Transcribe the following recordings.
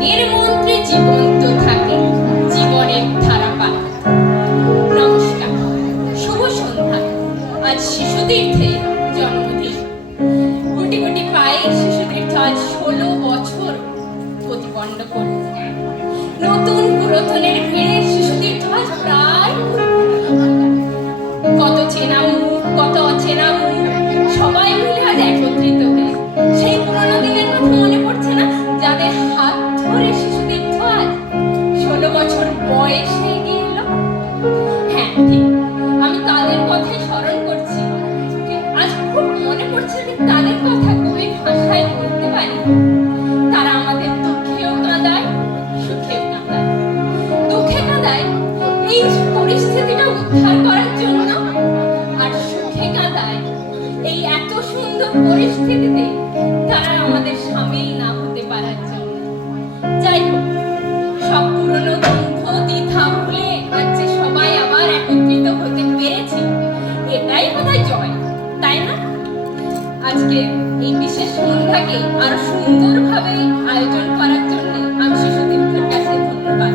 মনের মন্ত্রে জীবন্ত থাকে জীবনের ধারা পায়। নমস্কার, শুভ সন্ধ্যা। আজ শিশুতীর্থে জন্মদিন। কোটি কোটি পায়ে শিশুতীর্থ আজ 16 বছর প্রতিপন্ন করছে। নতুন পুরাতনের ভিড়ে শিশুতীর্থ আজ প্রায় কত চেনা মুখ, কত অচেনা মুখ সবাই মিলে আজ একত্রিত হয়ে সেই পুরনো দিনের কথা মনে পড়ছে না, যাদের হাত ধরে শিশুতীর্থ আজ 16 বছর বয়সে এগিয়ে এলো। হ্যাঁ ঠিক, আমি তাদের কথাই স্মরণ করছি। আজ খুব মনে পড়ছে যে তাদের কথা কবি ভাষায় বলতে পারি। তারা আমাদের দুঃখেও কাঁদায়, সুখেও কাঁদায়। দুঃখে কাঁদায় এই পরিস্থিতিটা উদ্ধার করার জন্য, আর সুখে কাঁদায় এই এত সুন্দর পরিস্থিতিতে তারা আমাদের সামিল না হতে পারার জন্য। যাই হোক, সব পুরনো দ্বন্দ্ব দ্বিধা ভুলে আজ যে সবাই আবার একত্রিত হতে পেরেছি, এটাই বোধহয় জয়, তাই না? আজকে এই বিশেষ সন্ধ্যাকে আরো সুন্দরভাবে আয়োজন করার জন্য আমি শিশুতীর্থের কাছে ধন্যবাদ।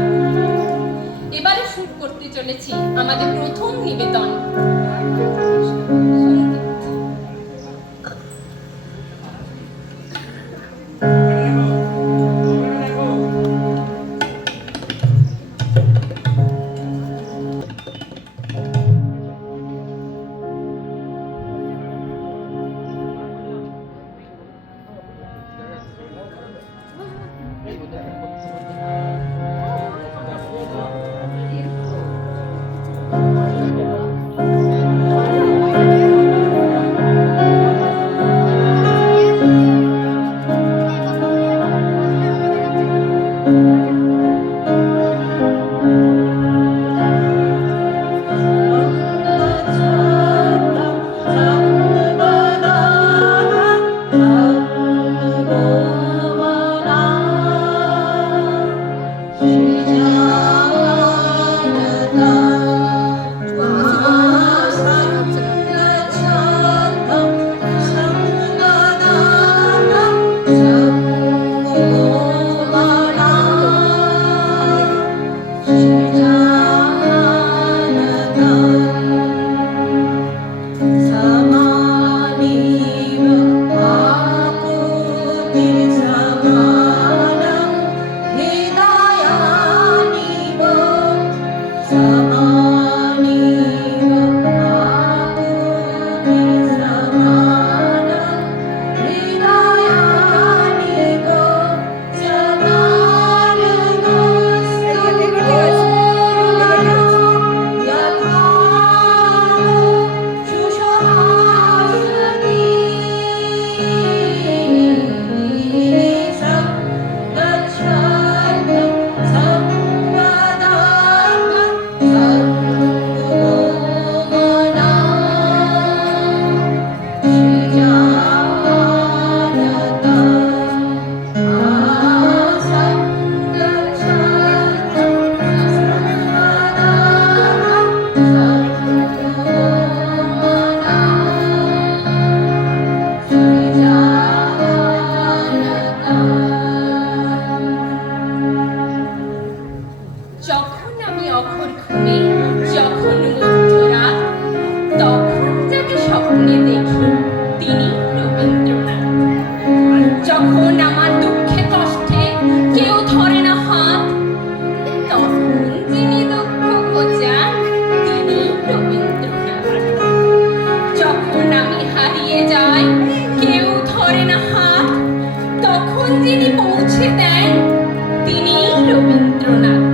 এবারে শুরু করতে চলেছি আমাদের প্রথম নিবেদন। যিনি পৌঁছে দেন তিনি রবীন্দ্রনাথ।